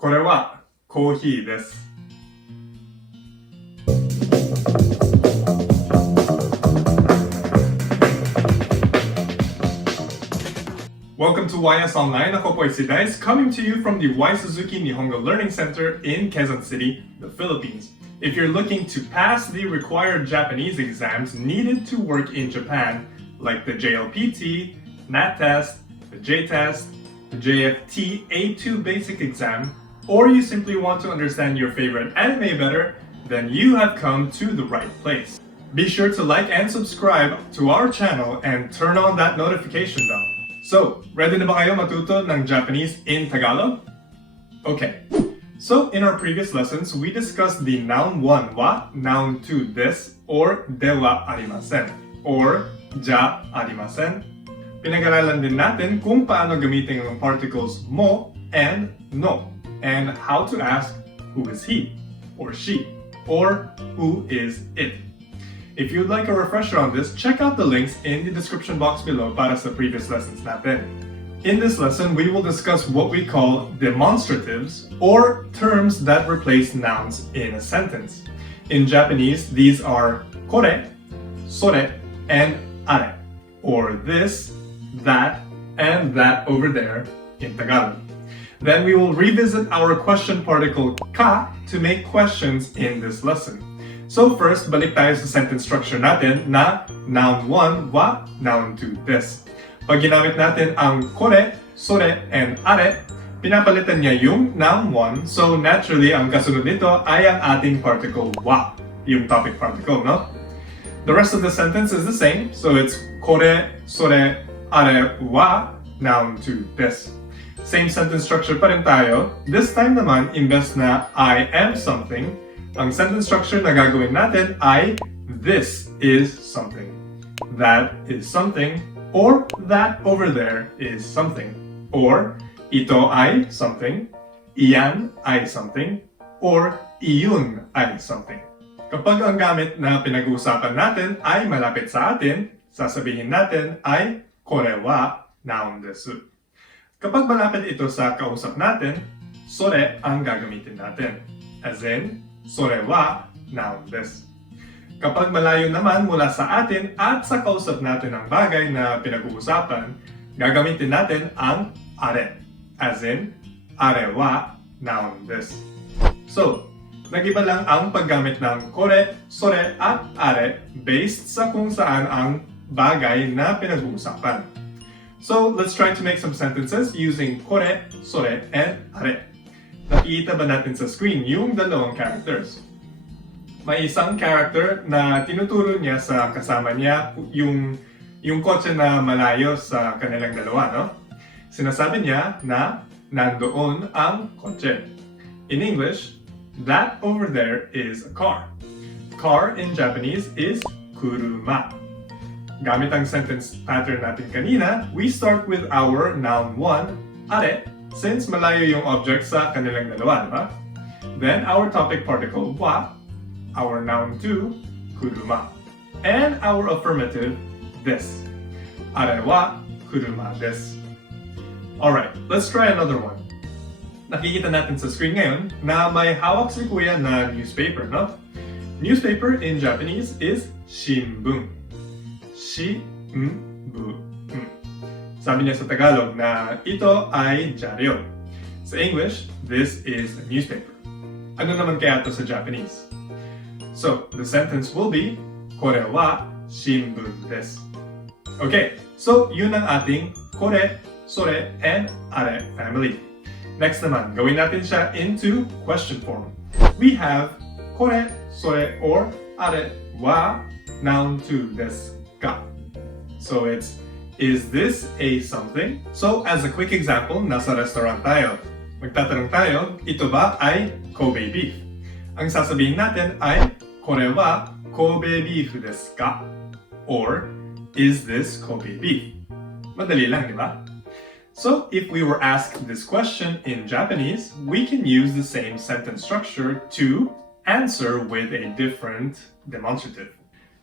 これはコーヒーです。Welcome to YS Online. Ako po si Dice, coming to you from the Suzuki Nihongo Learning Center in Quezon City, the Philippines. If you're looking to pass the required Japanese exams needed to work in Japan, like the JLPT, NAT-Test, the J-Test, the JFT A2 basic exam, or you simply want to understand your favorite anime better, then you have come to the right place. Be sure to like and subscribe to our channel and turn on that notification bell. So, ready na ba kayo matuto ng Japanese in Tagalog? Okay. So, in our previous lessons, we discussed the noun 1 wa, noun 2 des, or dewa arimasen, or ja arimasen. Pinag-aralan din natin kung paano gamitin ang particles mo and no, and how to ask who is he, or she, or who is it. If you'd like a refresher on this, check out the links in the description box below para sa previous lessons natin. In this lesson, we will discuss what we call demonstratives, or terms that replace nouns in a sentence. In Japanese, these are kore, sore, and are, or this, that, and that over there in Tagalog. Then we will revisit our question particle ka to make questions in this lesson. So first, balik tayo sa sentence structure natin na noun 1 wa, noun 2 des. Pag ginamit natin ang kore, sore, and are, pinapalitan niya yung noun 1, so naturally ang kasunod nito ay ang ating particle wa, yung topic particle, no? The rest of the sentence is the same, so it's kore, sore, are, wa, noun 2 des. Same sentence structure pa rin tayo. This time naman, imbes na I am something, ang sentence structure na gagawin natin ay this is something, that is something, or that over there is something, or ito ay something, iyan ay something, or iyun ay something. Kapag ang gamit na pinag-uusapan natin ay malapit sa atin, sasabihin natin ay kore wa noun desu. Kapag malapit ito sa kausap natin, sore ang gagamitin natin, as in, sore wa noun desu. Kapag malayo naman mula sa atin at sa kausap natin ang bagay na pinag-uusapan, gagamitin natin ang are, as in, are wa noun desu. So, nag-iba lang ang paggamit ng kore, sore, at are based sa kung saan ang bagay na pinag-uusapan. So, let's try to make some sentences using kore, sore, and are. Nakikita ba natin sa screen yung dalawang characters? May isang character na tinuturo niya sa kasama niya yung kotse na malayo sa kanilang dalawa, no? Sinasabi niya na nandoon ang kotse. In English, that over there is a car. Car in Japanese is kuruma. Gamit ang sentence pattern natin kanina, we start with our noun 1, are, since malayo yung object sa kanilang dalawa, diba? Then our topic particle wa, our noun 2, kuruma, and our affirmative, des. Are wa kuruma desu. Alright, let's try another one. Nakikita natin sa screen ngayon na may hawak si Kuya na newspaper, no? Newspaper in Japanese is shinbun. Shinbun. Sabi niya sa Tagalog na ito ay dyaryo. Sa English, this is a newspaper. Ano naman kaya ito sa Japanese? So, the sentence will be, kore wa shinbun desu. Okay, so yun ang ating kore, sore, and are family. Next naman, gawin natin siya into question form. We have kore, sore, or are wa noun 2 desu ka. So it's, is this a something? So as a quick example, nasa restaurant tayo. Magtatanong tayo, ito ba ay Kobe beef? Ang sasabihin natin ay, kore wa Kobe beef desu ka? Or, is this Kobe beef? Madali lang, di ba? So, if we were asked this question in Japanese, we can use the same sentence structure to answer with a different demonstrative.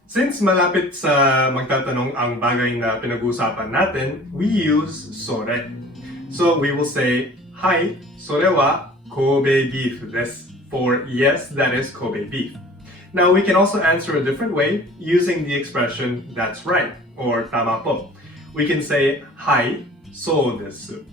Since malapit sa magtatanong ang bagay na pinag-uusapan natin, we use sore. So we will say, Hai, sore wa Kobe beef desu. For yes, that is Kobe beef. Now we can also answer a different way using the expression that's right or tama po. We can say hai, so desu.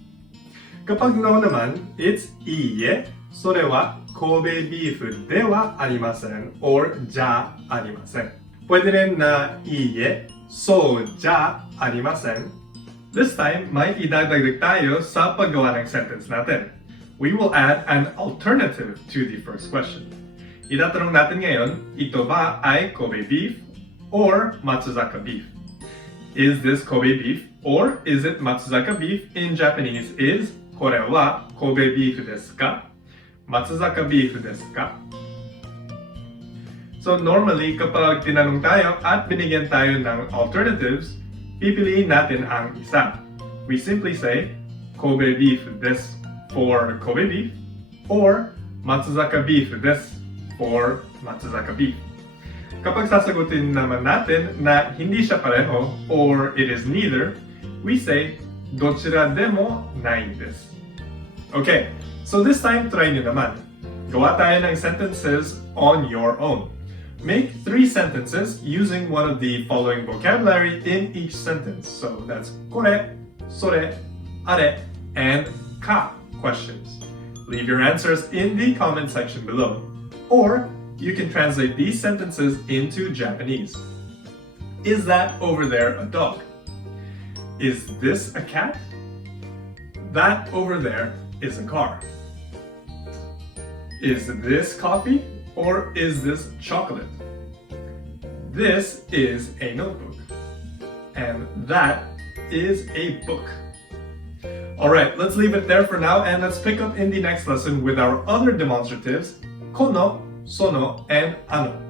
Kapag no naman, it's iie, それは Kobe beef ではありません or じゃありません。Pwede rin na iie, so じゃありません. This time, may idadagdag tayo sa paggawa ng sentence natin. We will add an alternative to the first question. Itatanong natin ngayon, ito ba ay Kobe beef or Matsuzaka beef? Is this Kobe beef or is it Matsuzaka beef? In Japanese is これは Kobe beef ですか? Matsuzaka beef ですか? So normally, kapag tinanong tayo at binigyan tayo ng alternatives, pipiliin natin ang isa. We simply say Kobe beef desu for Kobe beef or Matsuzaka beef desu for Matsuzaka beef. Kapag sasagutin naman natin na hindi siya pareho or it is neither, we say dochira demo nai desu. Okay, so this time try nyo naman. Gawa tayo ng sentences on your own. Make 3 sentences using one of the following vocabulary in each sentence. So that's kore, sore, are, and ka questions. Leave your answers in the comment section below. Or you can translate these sentences into Japanese. Is that over there a dog? Is this a cat? That over there is a car. Is this coffee or is this chocolate? This is a notebook. And that is a book. Alright, let's leave it there for now and let's pick up in the next lesson with our other demonstratives, kono, sono, and ano.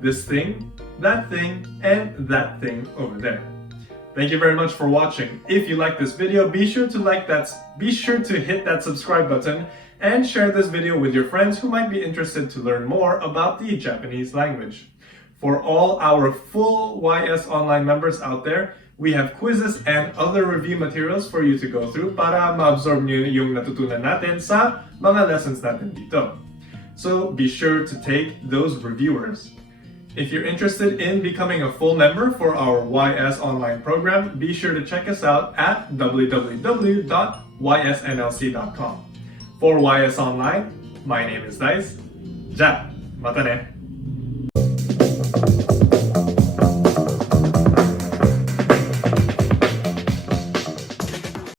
This thing, and that thing over there. Thank you very much for watching. If you like this video, be sure to hit that subscribe button and share this video with your friends who might be interested to learn more about the Japanese language. For all our full YS Online members out there, we have quizzes and other review materials for you to go through para ma-absorb nyo yung natutunan natin sa mga lessons natin dito. So be sure to take those reviewers. If you're interested in becoming a full member for our YS Online program, be sure to check us out at www.ysnlc.com. For YS Online, my name is Dice. Ja, mata ne!